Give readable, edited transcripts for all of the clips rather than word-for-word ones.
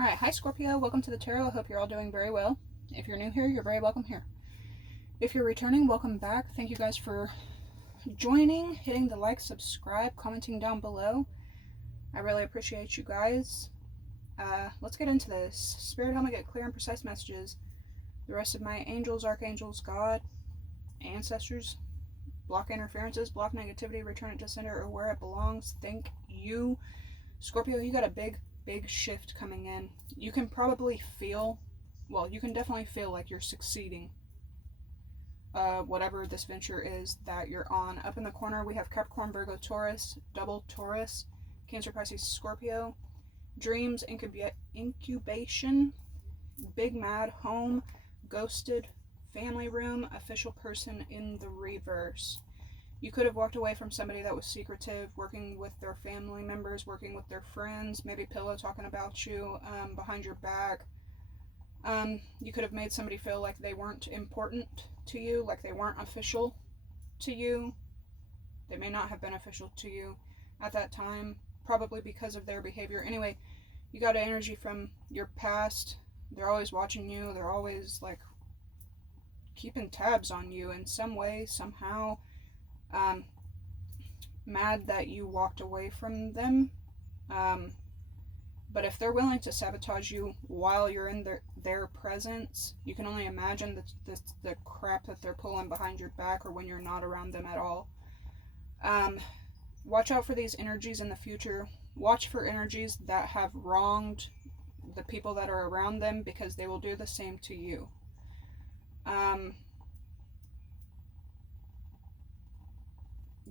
Alright, hi Scorpio, welcome to the tarot. I hope you're all doing very well. If you're new here, you're very welcome here. If you're returning, welcome back. Thank you guys for joining, hitting the like, subscribe, commenting down below. I really appreciate you guys. Let's get into this. Spirit, help me get clear and precise messages. The rest of my angels, archangels, God, ancestors, block interferences, block negativity, return it to center or where it belongs. Thank you. Scorpio, you got a big shift coming in. You can probably feel, well, you can definitely feel like you're succeeding. Whatever this venture is that you're on. Up in the corner, we have Capricorn, Virgo, Taurus, double Taurus, Cancer, Pisces, Scorpio, dreams, incubation, big mad, home, ghosted, family room, official person in the reverse. You could have walked away from somebody that was secretive, working with their family members, working with their friends, maybe pillow talking about you behind your back. You could have made somebody feel like they weren't important to you, like they weren't official to you. They may not have been official to you at that time, probably because of their behavior. Anyway, you got energy from your past. They're always watching you. They're always like keeping tabs on you in some way, somehow. Mad that you walked away from them. But if they're willing to sabotage you while you're in their presence, you can only imagine the crap that they're pulling behind your back or when you're not around them at all. Watch out for these energies in the future. Watch for energies that have wronged the people that are around them, because they will do the same to you.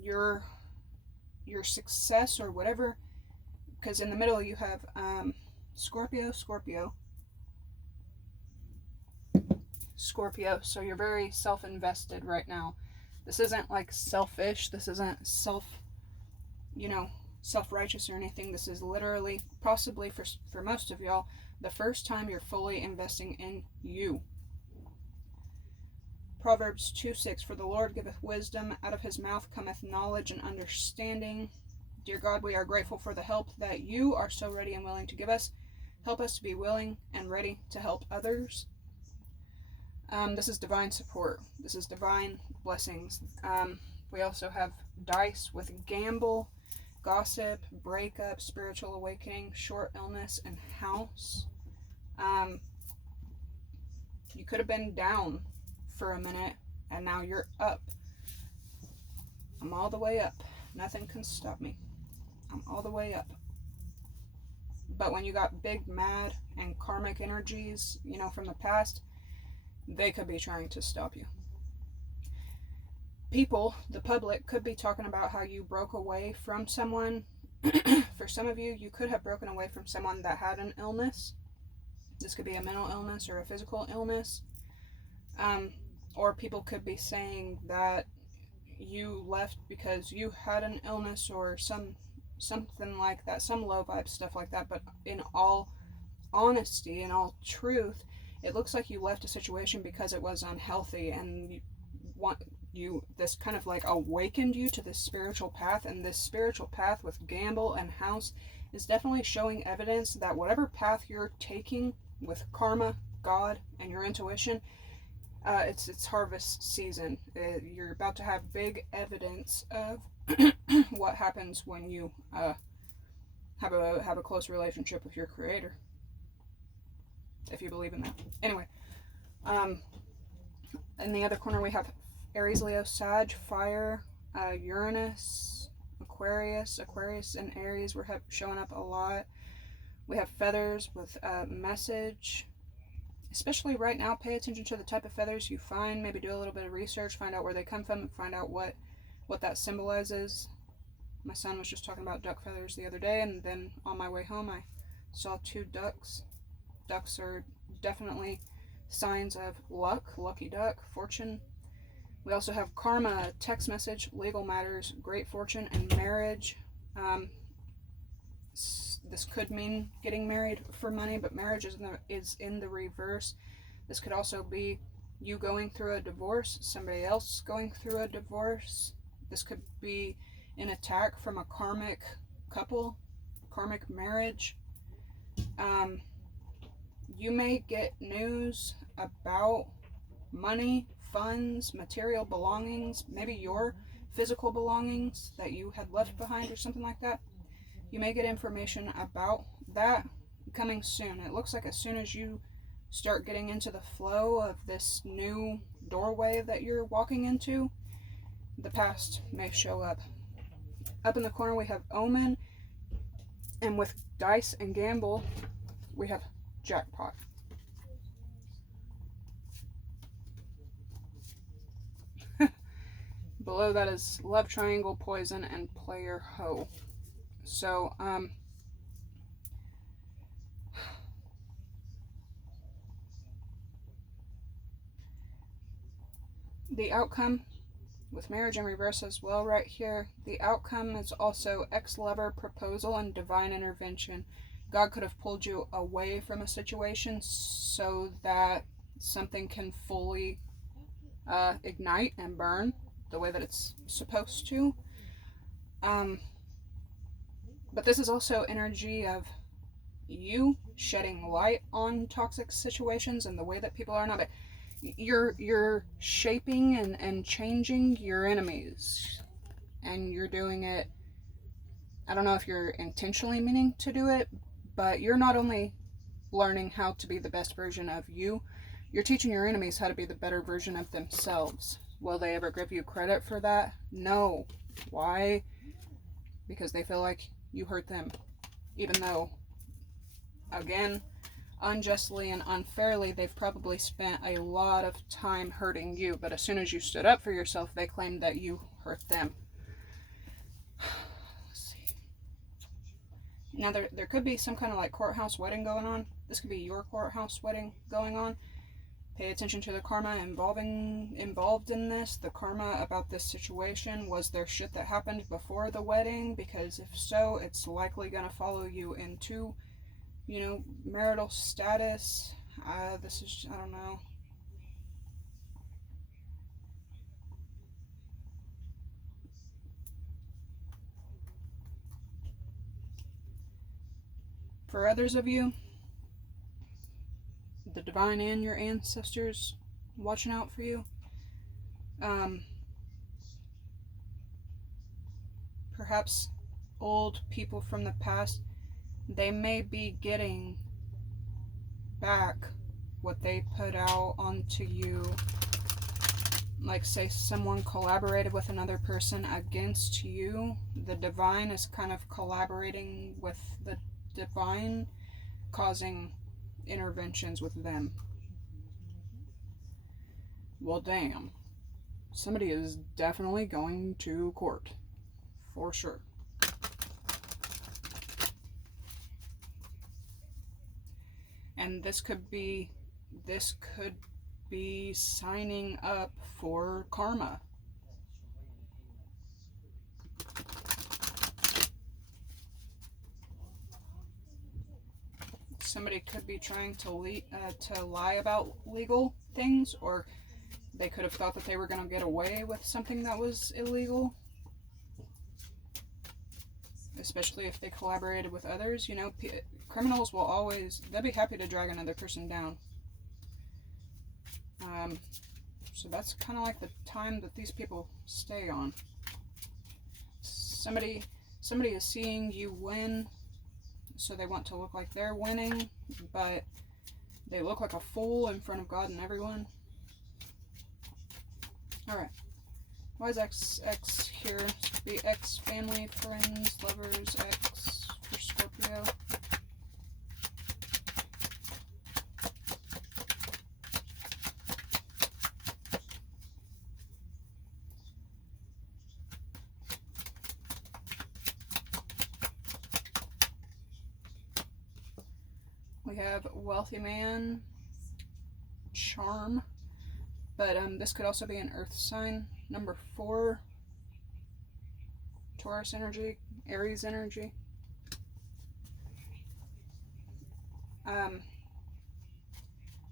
Your success or whatever, because in the middle you have Scorpio, so you're very self-invested right now. This isn't like selfish, this isn't self-righteous or anything. This is literally, possibly for most of y'all, the first time you're fully investing in you. Proverbs 2:6, for the Lord giveth wisdom, out of his mouth cometh knowledge and understanding. Dear God, we are grateful for the help that you are so ready and willing to give us. Help us to be willing and ready to help others. This is divine support. This is divine blessings. We also have dice with gamble, gossip, breakup, spiritual awakening, short illness, and house. You could have been down for a minute and now you're up. I'm all the way up. Nothing can stop me. I'm all the way up. But when you got big, mad, and karmic energies, from the past, they could be trying to stop you. People, the public, could be talking about how you broke away from someone. For some of you, you could have broken away from someone that had an illness. This could be a mental illness or a physical illness. Or people could be saying that you left because you had an illness or something like that, some low vibe stuff like that. But in all honesty, in all truth, it looks like you left a situation because it was unhealthy, and this kind of like awakened you to this spiritual path. And this spiritual path with gamble and house is definitely showing evidence that whatever path you're taking with karma, God, and your intuition, it's harvest season. You're about to have big evidence of what happens when you have a close relationship with your creator, if you believe in that. Anyway, in the other corner we have Aries, Leo, Sag, fire, Uranus, Aquarius and Aries were showing up a lot. We have feathers with message. Especially right now, pay attention to the type of feathers you find. Maybe do a little bit of research, find out where they come from, and find out what that symbolizes. My son was just talking about duck feathers the other day, and then on my way home I saw 2 ducks. Ducks are definitely signs of luck, lucky duck, fortune. We also have karma, text message, legal matters, great fortune, and marriage. This could mean getting married for money, but marriage is in the reverse. This could also be you going through a divorce, somebody else going through a divorce. This could be an attack from a karmic couple, karmic marriage. You may get news about money, funds, material belongings, maybe your physical belongings that you had left behind or something like that. You may get information about that coming soon. It looks like as soon as you start getting into the flow of this new doorway that you're walking into, the past may show up. Up in the corner we have Omen, and with dice and gamble we have Jackpot. Below that is Love Triangle, Poison, and Player Ho. So, the outcome with marriage in reverse as well right here. The outcome is also ex-lover, proposal, and divine intervention. God could have pulled you away from a situation so that something can fully ignite and burn the way that it's supposed to. But this is also energy of you shedding light on toxic situations and the way that people are not. You're shaping and changing your enemies, and you're doing it, I don't know if you're intentionally meaning to do it, but you're not only learning how to be the best version of you, you're teaching your enemies how to be the better version of themselves. Will they ever give you credit for that? No. Why? Because they feel like you hurt them, even though, again, unjustly and unfairly, they've probably spent a lot of time hurting you, but as soon as you stood up for yourself, they claimed that you hurt them. Let's see. Now, there could be some kind of like courthouse wedding going on. This could be your courthouse wedding going on. Pay attention to the karma involved in this. The karma about this situation. Was there shit that happened before the wedding? Because if so, it's likely going to follow you into, you know, marital status. This is, I don't know. For others of you, the divine and your ancestors watching out for you. Perhaps old people from the past, they may be getting back what they put out onto you. Like, say someone collaborated with another person against you. The divine is kind of collaborating with the divine, causing interventions with them. Well, damn. Somebody is definitely going to court. For sure. And this could be signing up for karma. Somebody could be trying to lie about legal things, or they could have thought that they were going to get away with something that was illegal. Especially if they collaborated with others. You know, criminals will always, they'll be happy to drag another person down. So that's kind of like the time that these people stay on. Somebody is seeing you win, so they want to look like they're winning, but they look like a fool in front of God and everyone. Alright. Why is X here? Be X, family, friends, lovers, X for Scorpio. We have wealthy man, charm, but this could also be an earth sign. Number 4, Taurus energy, Aries energy.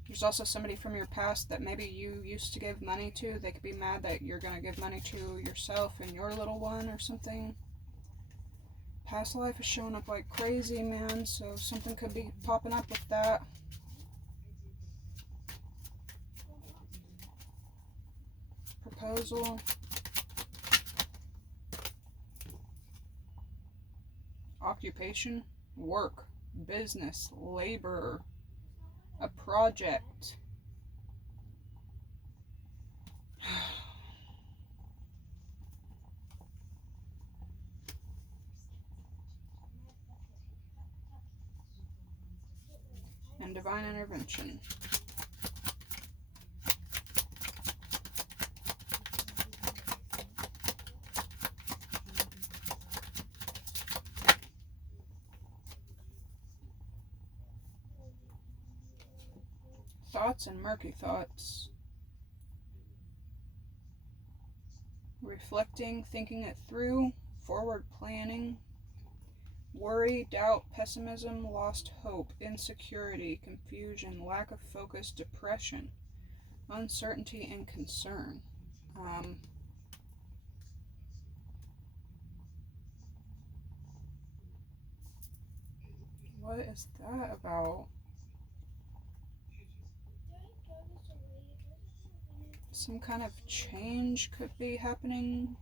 There's also somebody from your past that maybe you used to give money to. They could be mad that you're going to give money to yourself and your little one or something. Past life is showing up like crazy, man, so something could be popping up with that. proposal, occupation, work, business, labor, a project. And divine intervention. Thoughts and murky thoughts. Reflecting, thinking it through, forward planning. Worry, doubt, pessimism, lost hope, insecurity, confusion, lack of focus, depression, uncertainty, and concern. What is that about? Some kind of change could be happening.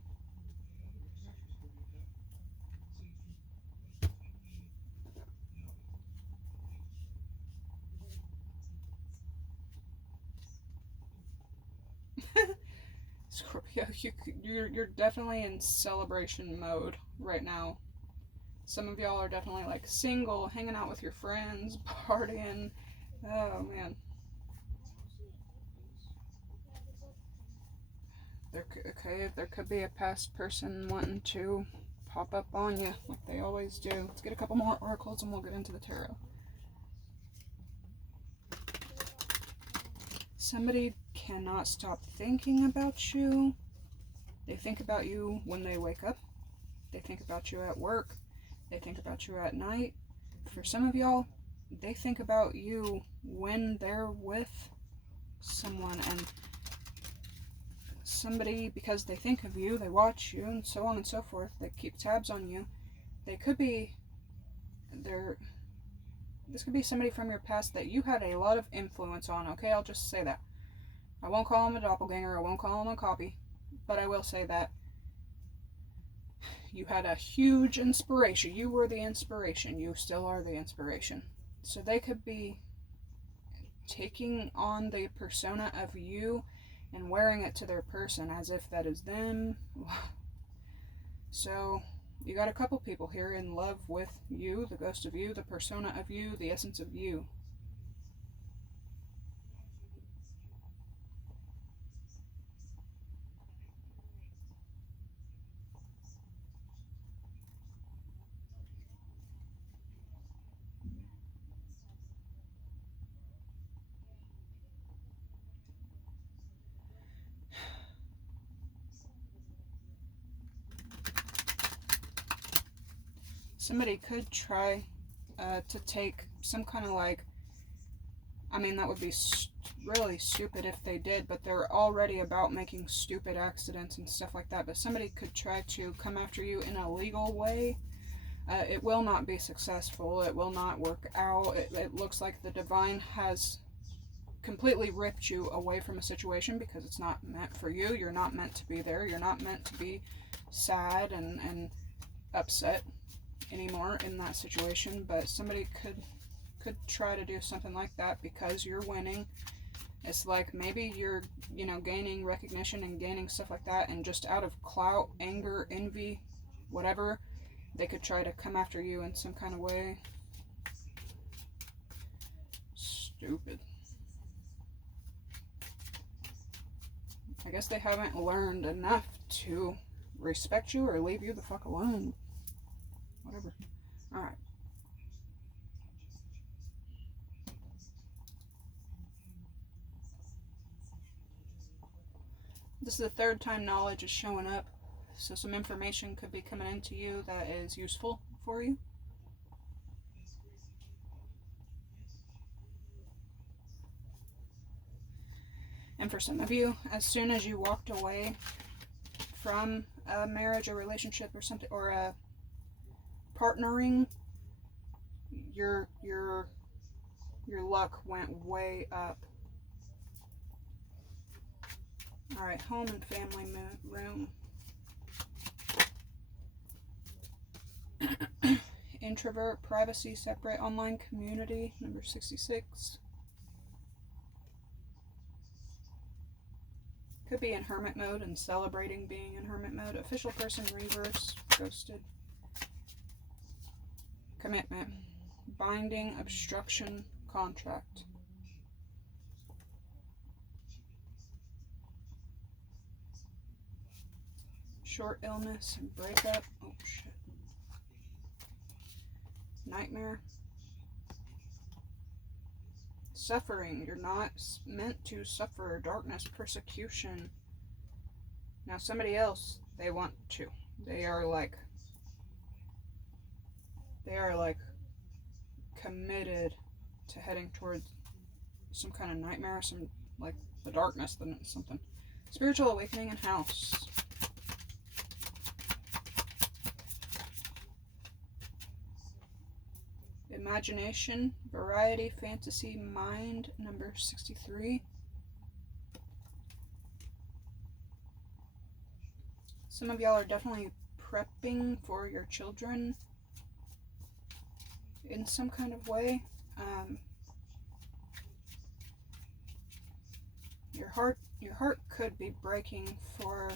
Scorpio, you're definitely in celebration mode right now. Some of y'all are definitely like single, hanging out with your friends, partying. Oh man. There could be a past person wanting to pop up on you like they always do. Let's get a couple more oracles and we'll get into the tarot. Somebody cannot stop thinking about you. They think about you when they wake up. They think about you at work. They think about you at night. For some of y'all, they think about you when they're with someone, and somebody, because they think of you, they watch you, and so on and so forth. They keep tabs on you. They could be this could be somebody from your past that you had a lot of influence on, okay? I'll just say that. I won't call him a doppelganger, I won't call him a copy, but I will say that you had a huge inspiration. You were the inspiration. You still are the inspiration. So they could be taking on the persona of you and wearing it to their person as if that is them. So you got a couple people here in love with you, the ghost of you, the persona of you, the essence of you. Somebody could try to take some kind of like, I mean, that would be really stupid if they did, but they're already about making stupid accidents and stuff like that. But somebody could try to come after you in a legal way. It will not be successful. It will not work out. It looks like the divine has completely ripped you away from a situation because it's not meant for you. You're not meant to be there. You're not meant to be sad and upset anymore in that situation. But somebody could try to do something like that because you're winning. It's like maybe you're, gaining recognition and gaining stuff like that, and just out of clout, anger, envy, whatever, they could try to come after you in some kind of way. Stupid. I guess they haven't learned enough to respect you or leave you the fuck alone. Whatever. Alright. This is the third time knowledge is showing up, so some information could be coming into you that is useful for you. And for some of you, as soon as you walked away from a marriage or relationship or something, or a partnering, your luck went way up. Alright, home and family room. Introvert, privacy, separate, online community, number 66. Could be in hermit mode and celebrating being in hermit mode. Official person, reverse, ghosted. Commitment, binding, obstruction, contract. Short illness and breakup. Oh shit. Nightmare. Suffering. You're not meant to suffer. Darkness, persecution. Now somebody else, they want to. They are like committed to heading towards some kind of nightmare, some like the darkness, something. Spiritual awakening and house. Imagination, variety, fantasy, mind, number 63. Some of y'all are definitely prepping for your children in some kind of way. Your heart could be breaking for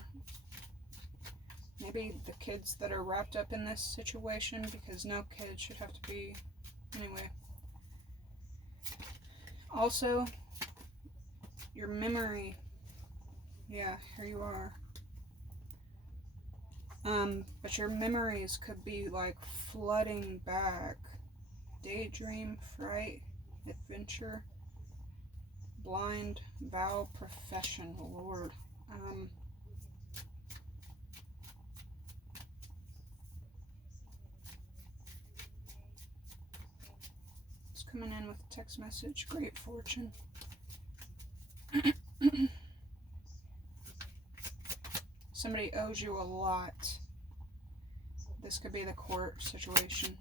maybe the kids that are wrapped up in this situation, because no kid should have to be. Anyway. Also, your memory. Yeah, here you are. But your memories could be like flooding back. Daydream, fright, adventure, blind, vow, profession, Lord. It's coming in with a text message. Great fortune. Somebody owes you a lot. This could be the court situation.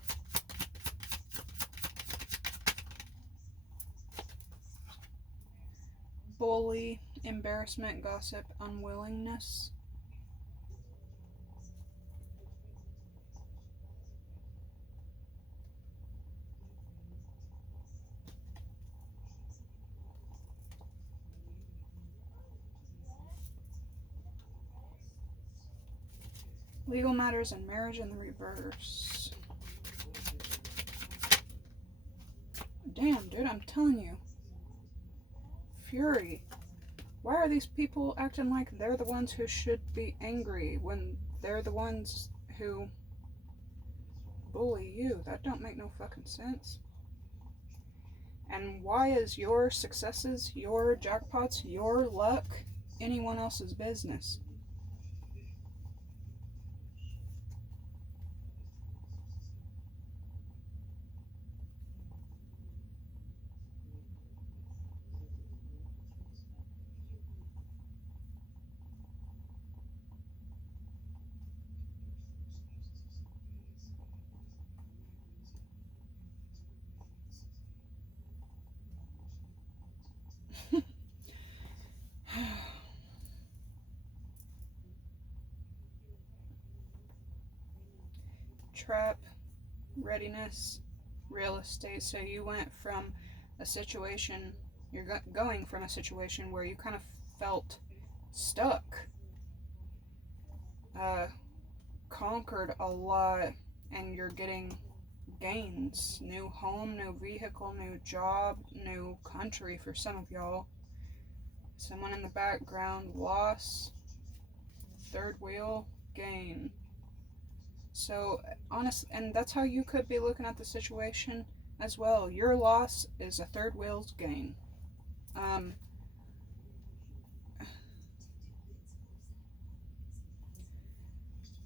Bully, embarrassment, gossip, unwillingness. Legal matters and marriage in the reverse. Damn, dude, I'm telling you. Fury. Why are these people acting like they're the ones who should be angry when they're the ones who bully you? That don't make no fucking sense. And why is your successes, your jackpots, your luck anyone else's business? Trap, readiness, real estate. So you went from a situation, you're going from a situation where you kind of felt stuck, conquered a lot, and you're getting gains. New home, new vehicle, new job, new country for some of y'all. Someone in the background, loss, third wheel, gain. So, honest, and that's how you could be looking at the situation as well. Your loss is a third wheel's gain.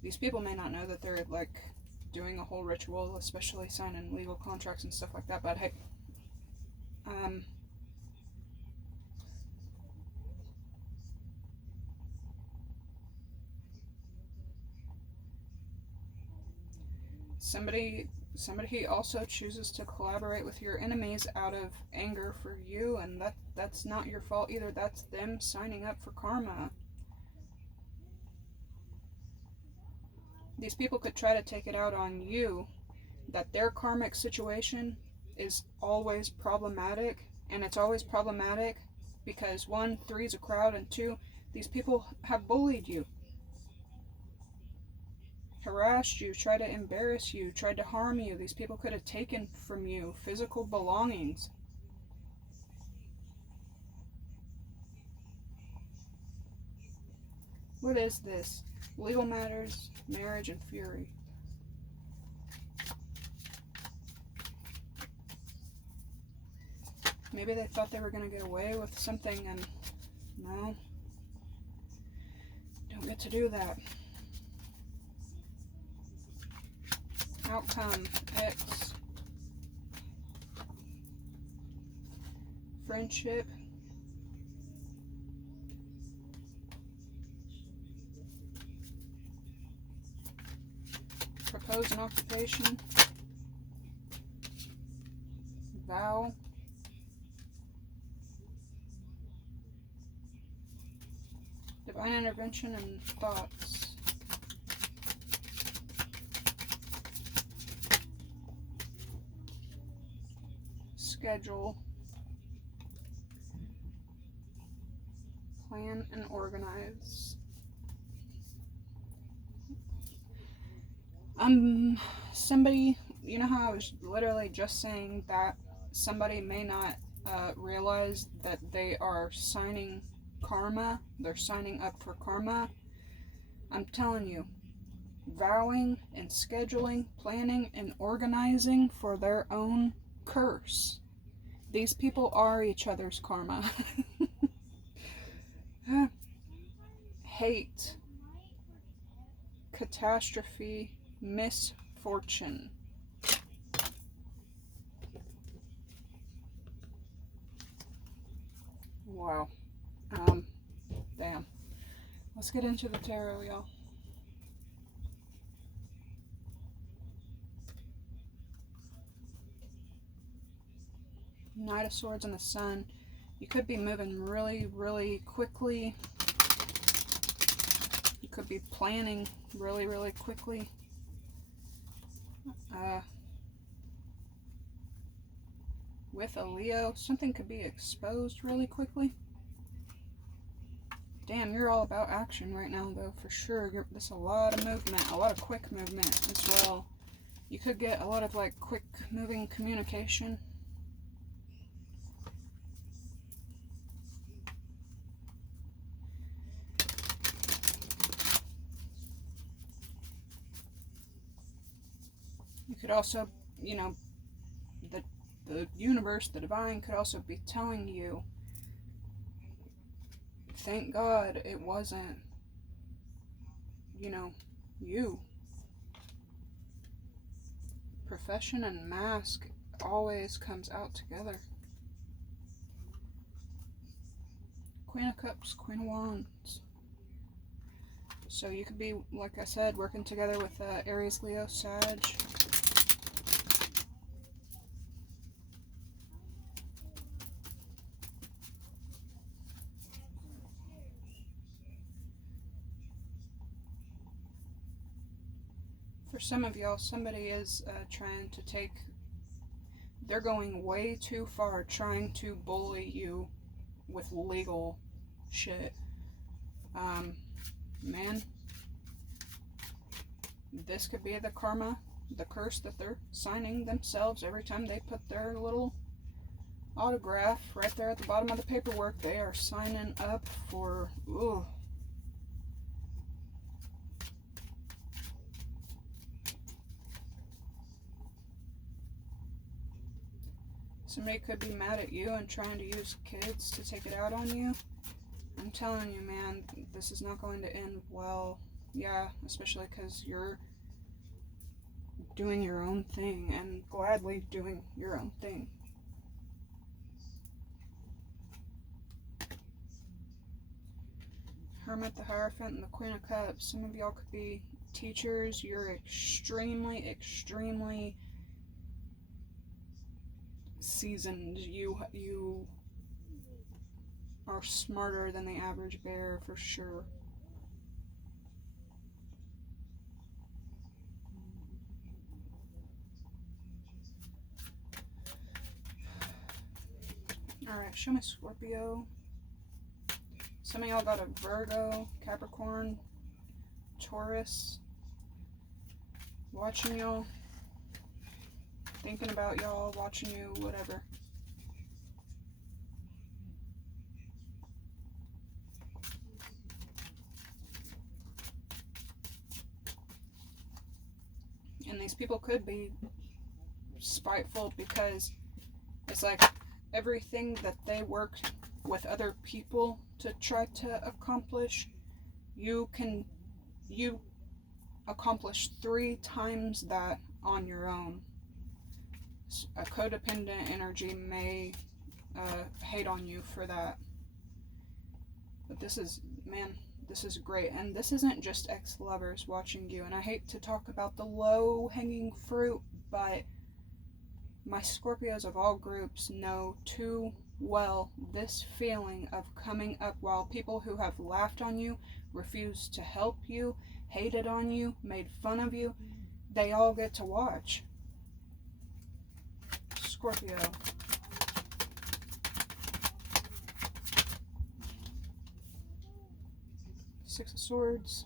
These people may not know that they're like doing a whole ritual, especially signing legal contracts and stuff like that, but hey, somebody Somebody also chooses to collaborate with your enemies out of anger for you, and that's not your fault either. That's them signing up for karma. These people could try to take it out on you, that their karmic situation is always problematic, and it's always problematic because one, three's a crowd, and two, these people have bullied you, harassed you, tried to embarrass you, tried to harm you. These people could have taken from you physical belongings. What is this? Legal matters, marriage, and fury. Maybe they thought they were going to get away with something, and no, don't get to do that. Outcome, X. Friendship. Propose an occupation. Vow. Divine intervention and thoughts. Schedule. Plan and organize. Somebody, you know how I was literally just saying that somebody may not realize that they are signing karma, they're signing up for karma. I'm telling you, vowing and scheduling, planning and organizing for their own curse. These people are each other's karma. Hate, catastrophe, misfortune. Wow. Damn. Let's get into the tarot, y'all. Knight of Swords and the Sun. You could be moving really, really quickly. You could be planning really, really quickly. With a Leo, something could be exposed really quickly. Damn, you're all about action right now, though, for sure. There's a lot of movement, a lot of quick movement as well. You could get a lot of, like, quick moving communication. You could also, you know, the universe, the divine, could also be telling you, thank God it wasn't, you know, you. Profession and mask always comes out together. Queen of Cups, Queen of Wands. So you could be, like I said, working together with Aries, Leo, Sag. For some of y'all, somebody is trying to take, they're going way too far trying to bully you with legal shit. Man, this could be the karma, the curse that they're signing themselves every time they put their little autograph right there at the bottom of the paperwork. They are signing up for, ooh. Somebody could be mad at you and trying to use kids to take it out on you. I'm telling you, man, this is not going to end well. Yeah, especially because you're doing your own thing and gladly doing your own thing. Hermit, the Hierophant, and the Queen of Cups. Some of y'all could be teachers. You're extremely, extremely seasoned. You are smarter than the average bear for sure. Alright, show me Scorpio. Some of y'all got a Virgo, Capricorn, Taurus. Watching y'all. Thinking about y'all, watching you, whatever. And these people could be spiteful because it's like everything that they worked with other people to try to accomplish, you accomplish 3 times that on your own. A codependent energy may hate on you for that. But this is, man, this is great. And this isn't just ex-lovers watching you. And I hate to talk about the low-hanging fruit, but my Scorpios of all groups know too well this feeling of coming up while people who have laughed on you, refused to help you, hated on you, made fun of you, they all get to watch. Scorpio. Six of Swords.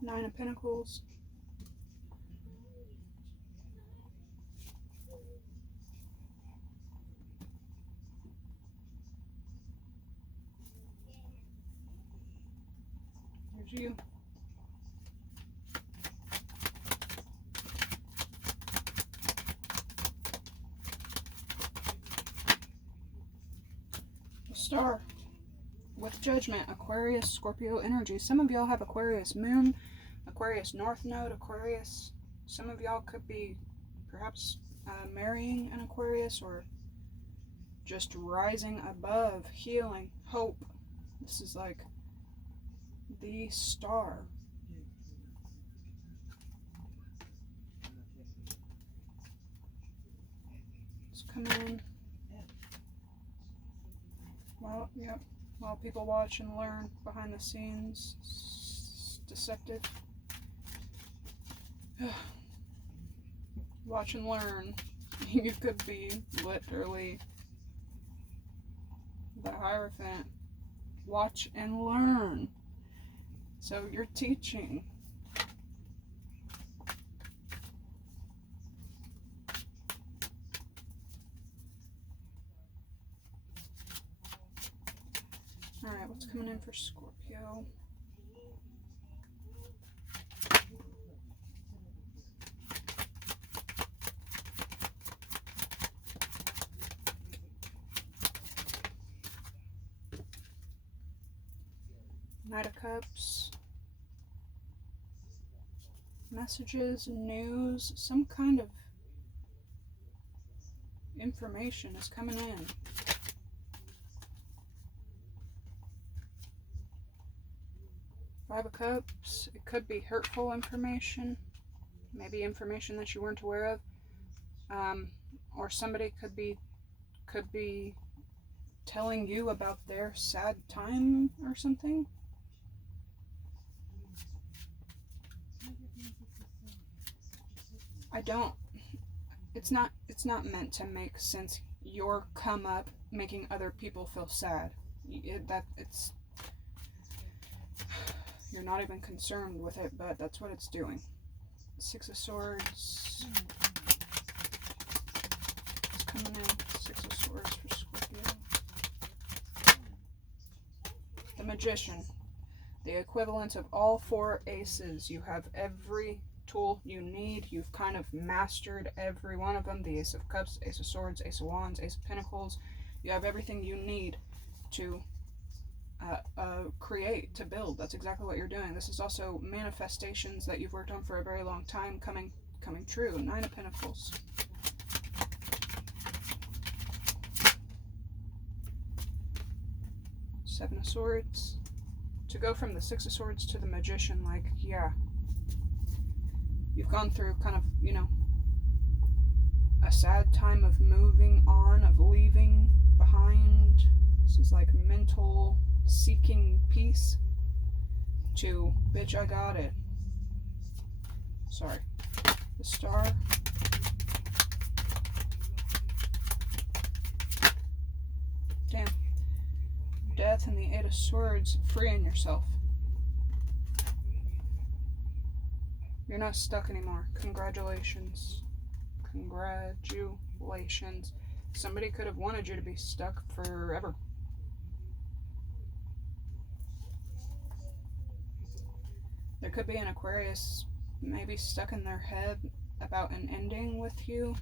Nine of Pentacles. There's you. The Star. With Judgment, Aquarius, Scorpio energy. Some of y'all have Aquarius moon, Aquarius north node, Aquarius. Some of y'all could be perhaps marrying an Aquarius or just rising above, healing, hope. This is like the Star. Let's come in. Well, yep. While people watch and learn behind the scenes. It's deceptive. Watch and learn. You could be literally the Hierophant. Watch and learn. So you're teaching. Alright, what's coming in for Scorpio? Knight of Cups. Messages, news, some kind of information is coming in. Five of Cups. It could be hurtful information. Maybe information that you weren't aware of. Or somebody could be telling you about their sad time or something. It's not meant to make sense. Your come up making other people feel sad. You're not even concerned with it, but that's what it's doing. Six of Swords. It's coming in. Six of Swords for Scorpio. The Magician. The equivalent of all 4 aces. You have every tool you need. You've kind of mastered every one of them. The Ace of Cups, Ace of Swords, Ace of Wands, Ace of Pentacles. You have everything you need to create, to build. That's exactly what you're doing. This is also manifestations that you've worked on for a very long time coming true. Nine of Pentacles. Seven of Swords. To go from the Six of Swords to the Magician, like, yeah. You've gone through kind of, you know, a sad time of moving on, of leaving behind. This is like mental seeking peace to, bitch, I got it. Sorry. The Star. Damn. Death and the Eight of Swords, freeing yourself. You're not stuck anymore. Congratulations. Congratulations. Somebody could have wanted you to be stuck forever. There could be an Aquarius maybe stuck in their head about an ending with you.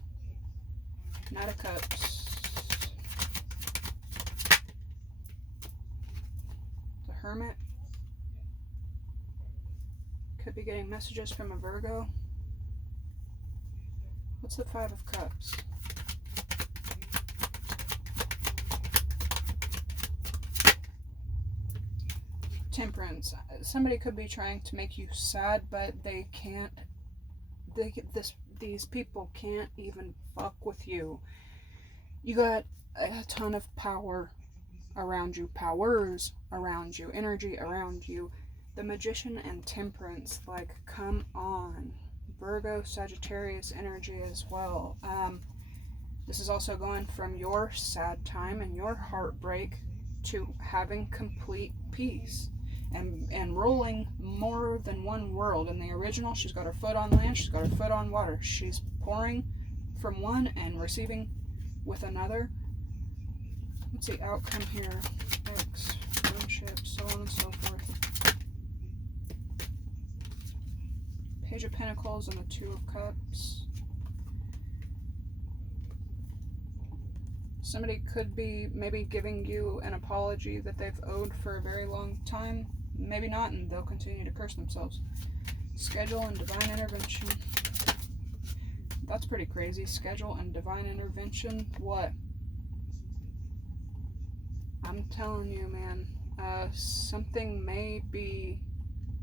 Knight of Cups. The Hermit. Could be getting messages from a Virgo. What's the Five of Cups? Temperance. Somebody could be trying to make you sad, but they can't. These people can't even fuck with you. You got a ton of power around you, powers around you, energy around you. The Magician and Temperance, like, come on. Virgo, Sagittarius energy as well. This is also going from your sad time and your heartbreak to having complete peace and ruling more than one world. In the original, she's got her foot on land, she's got her foot on water. She's pouring from one and receiving with another. What's the outcome here? Ex, friendship, so on and so forth. Page of Pentacles and the Two of Cups. Somebody could be maybe giving you an apology that they've owed for a very long time. Maybe not, and they'll continue to curse themselves. Schedule and divine intervention. That's pretty crazy. Schedule and divine intervention. What? I'm telling you, man. Something may be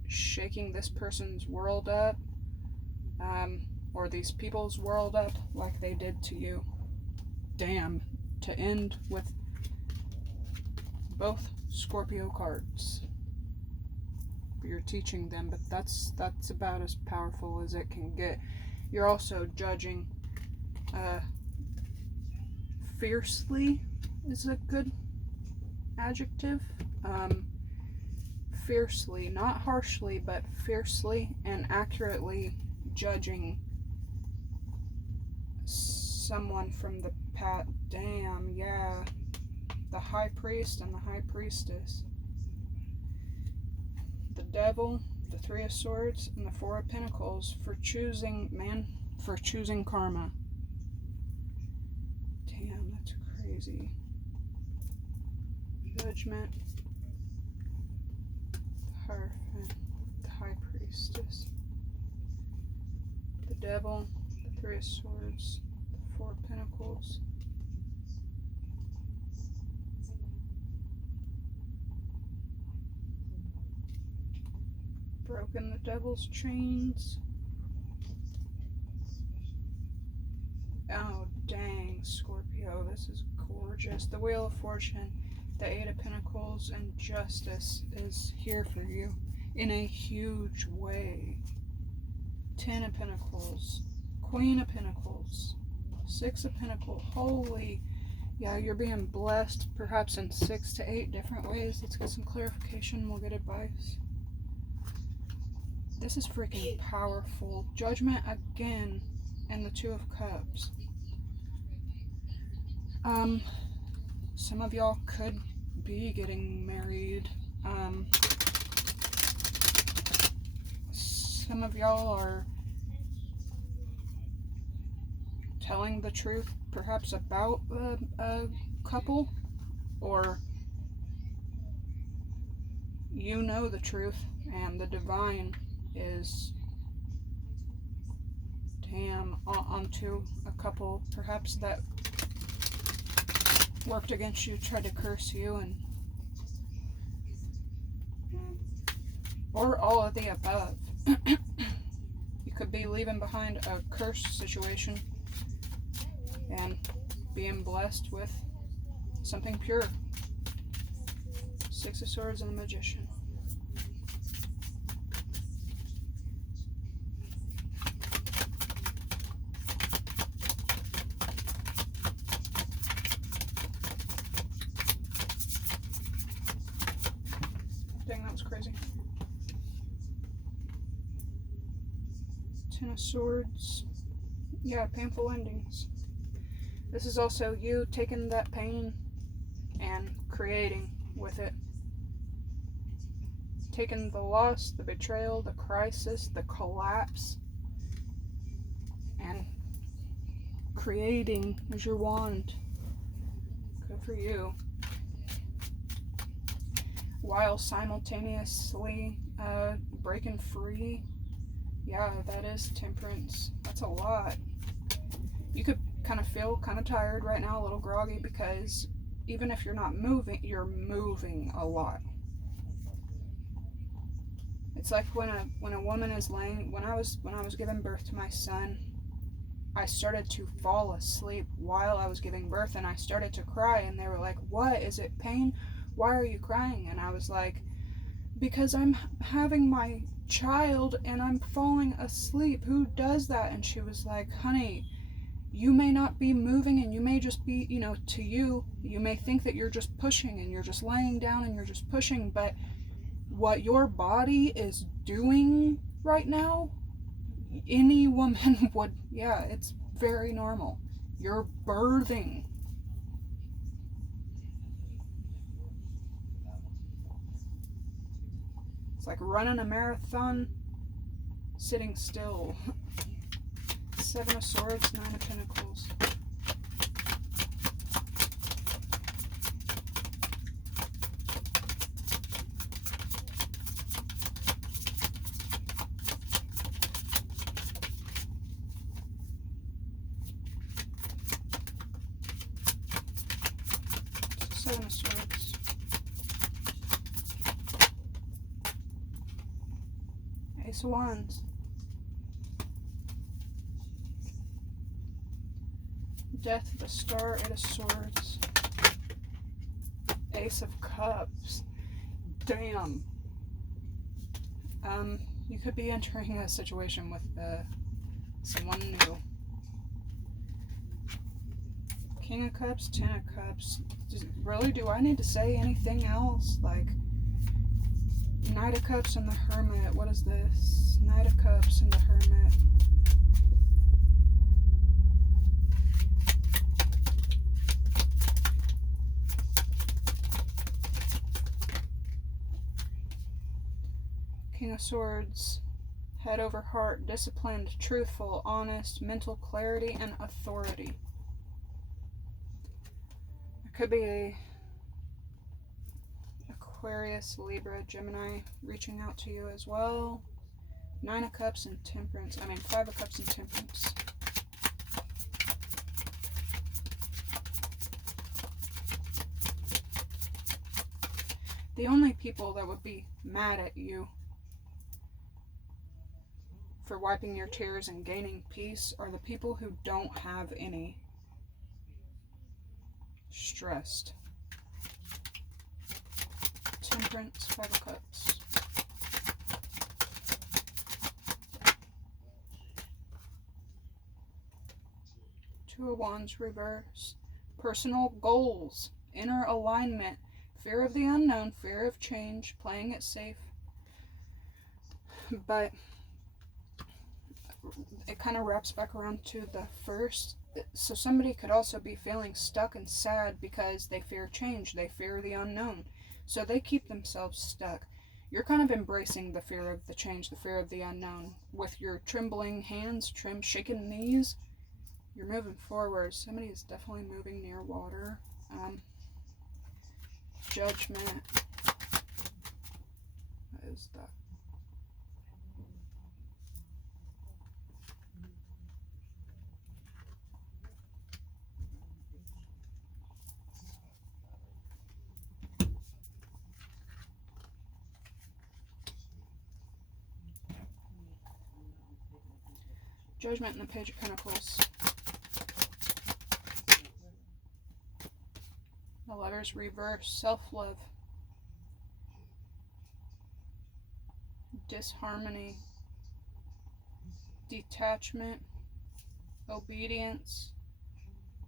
shaking this person's world up, or these people's world up like they did to you. Damn. To end with both Scorpio cards. You're teaching them, but that's about as powerful as it can get. You're also judging fiercely is a good adjective. Fiercely, not harshly, but fiercely and accurately judging someone from the past. Damn, yeah. The High Priest and the High Priestess. The Devil, the Three of Swords, and the Four of Pentacles for choosing, man, for choosing karma. Damn, that's crazy. Judgment. The Hierophant, the High Priestess. The Devil, the Three of Swords, the Four of Pentacles. Broken the Devil's chains. Oh, dang, Scorpio, this is gorgeous. The Wheel of Fortune, the Eight of Pentacles, and Justice is here for you in a huge way. Ten of Pentacles, Queen of Pentacles, Six of Pentacles. Holy, yeah, you're being blessed perhaps in 6 to 8 different ways. Let's get some clarification. We'll get advice. This is freaking powerful. Judgment again, and the Two of Cups. Some of y'all could be getting married. Some of y'all are telling the truth, perhaps about a couple, or you know the truth, and the divine is, damn, onto a couple perhaps that worked against you, tried to curse you, and or all of the above. You could be leaving behind a cursed situation and being blessed with something pure. Six of Swords and the Magician. Dang, that was crazy. Ten of Swords. Yeah, painful endings. This is also you taking that pain and creating with it. Taking the loss, the betrayal, the crisis, the collapse, and creating as your wand. Good for you. While simultaneously breaking free. Yeah, that is Temperance. That's a lot. You could kind of feel kind of tired right now, a little groggy, because even if you're not moving, you're moving a lot. It's like when a woman is laying. When I was giving birth to my son, I started to fall asleep while I was giving birth, and I started to cry, and they were like, "What? Is it pain? Why are you crying?" And I was like, "Because I'm having my child and I'm falling asleep. Who does that?" And she was like, "Honey, you may not be moving, and you may just be, to you may think that you're just pushing and you're just laying down and you're just pushing, but what your body is doing right now, any woman would, yeah, it's very normal. You're birthing." It's like running a marathon, sitting still. Seven of Swords, Nine of Pentacles. Seven of Swords. Ace of Wands. Death, the Star, Eight of Swords. Ace of Cups. Damn. You could be entering a situation with someone new. King of Cups, Ten of Cups. Really, do I need to say anything else? Like, Knight of Cups and the Hermit. What is this? Knight of Cups and the Hermit. King of Swords. Head over heart, disciplined, truthful, honest, mental clarity, and authority. There could be a Aquarius, Libra, Gemini reaching out to you as well. Nine of Cups and Temperance. Five of Cups and Temperance. The only people that would be mad at you for wiping your tears and gaining peace are the people who don't have any. Stressed. Temperance, Five of Cups. Two of Wands, reverse. Personal goals, inner alignment, fear of the unknown, fear of change, playing it safe. But it kind of wraps back around to the first. So somebody could also be feeling stuck and sad because they fear change, they fear the unknown. So they keep themselves stuck. You're kind of embracing the fear of the change, the fear of the unknown. With your trembling hands, shaking knees, you're moving forward. Somebody is definitely moving near water. Judgment. What is that? Judgment and the Page of Pentacles. The Lovers reverse. Self-love. Disharmony. Detachment. Obedience.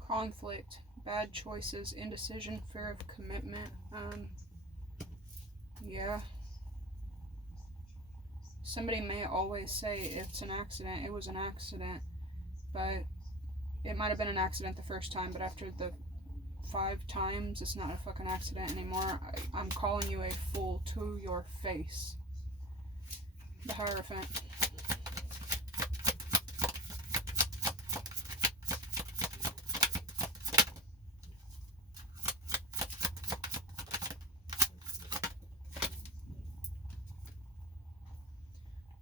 Conflict. Bad choices. Indecision. Fear of commitment. Yeah. Somebody may always say it's an accident. It was an accident. But it might have been an accident the first time, but after the 5 times, it's not a fucking accident anymore. I'm calling you a fool to your face. The Hierophant.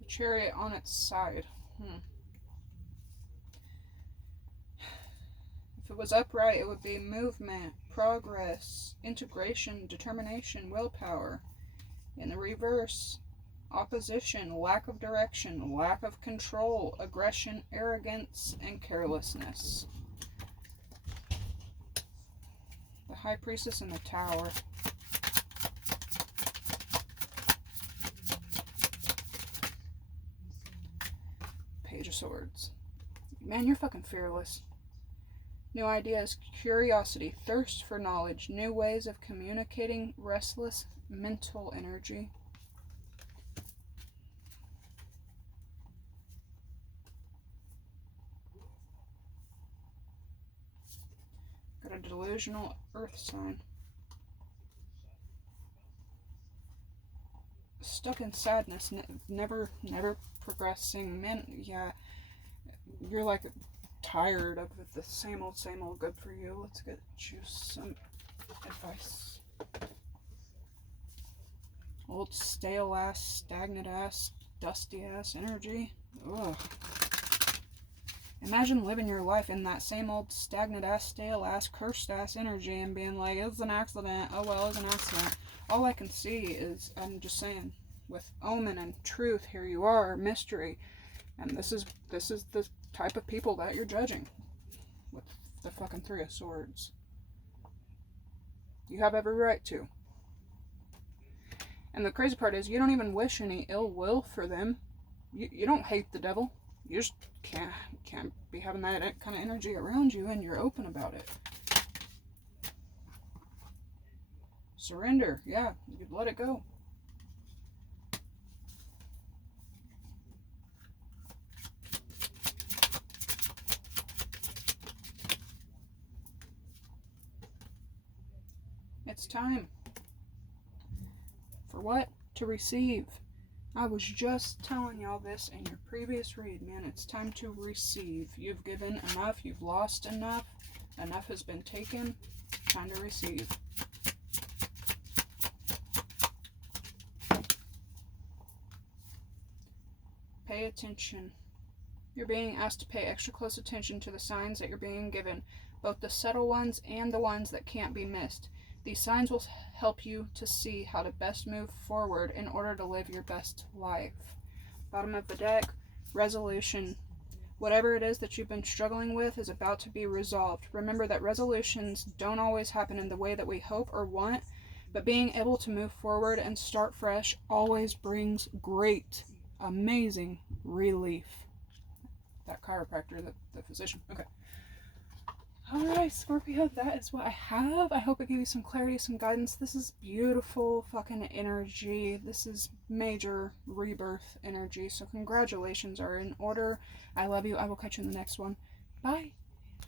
The Chariot on its side. If it was upright, it would be movement, progress, integration, determination, willpower. In the reverse, opposition, lack of direction, lack of control, aggression, arrogance, and carelessness. The High Priestess in the Tower. Page of Swords. Man, you're fucking fearless. New ideas, curiosity, thirst for knowledge, new ways of communicating, restless mental energy. Got a delusional earth sign. Stuck in sadness, never progressing. Man, yeah, you're like tired of the same old, good for you. Let's get you some advice. Old stale ass, stagnant ass, dusty ass energy. Ugh. Imagine living your life in that same old stagnant ass, stale ass, cursed ass energy and being like, it's an accident. Oh well, it's an accident. All I can see is, I'm just saying, with omen and truth, here you are, mystery. And this is the type of people that you're judging with the fucking 3 of Swords. You have every right to. And the crazy part is you don't even wish any ill will for them. You don't hate the devil. You just can't be having that kind of energy around you, and you're open about it. Surrender. Yeah, you let it go. It's time. For what? To receive. I was just telling y'all this in your previous read, man. It's time to receive. You've given enough. You've lost enough. Enough has been taken. Time to receive. Pay attention. You're being asked to pay extra close attention to the signs that you're being given, both the subtle ones and the ones that can't be missed. These signs will help you to see how to best move forward in order to live your best life. Bottom of the deck, resolution. Whatever it is that you've been struggling with is about to be resolved. Remember that resolutions don't always happen in the way that we hope or want, but being able to move forward and start fresh always brings great, amazing relief. That chiropractor, the physician. Okay. Alright, Scorpio, that is what I have. I hope it gave you some clarity, some guidance. This is beautiful fucking energy. This is major rebirth energy. So congratulations are in order. I love you. I will catch you in the next one. Bye.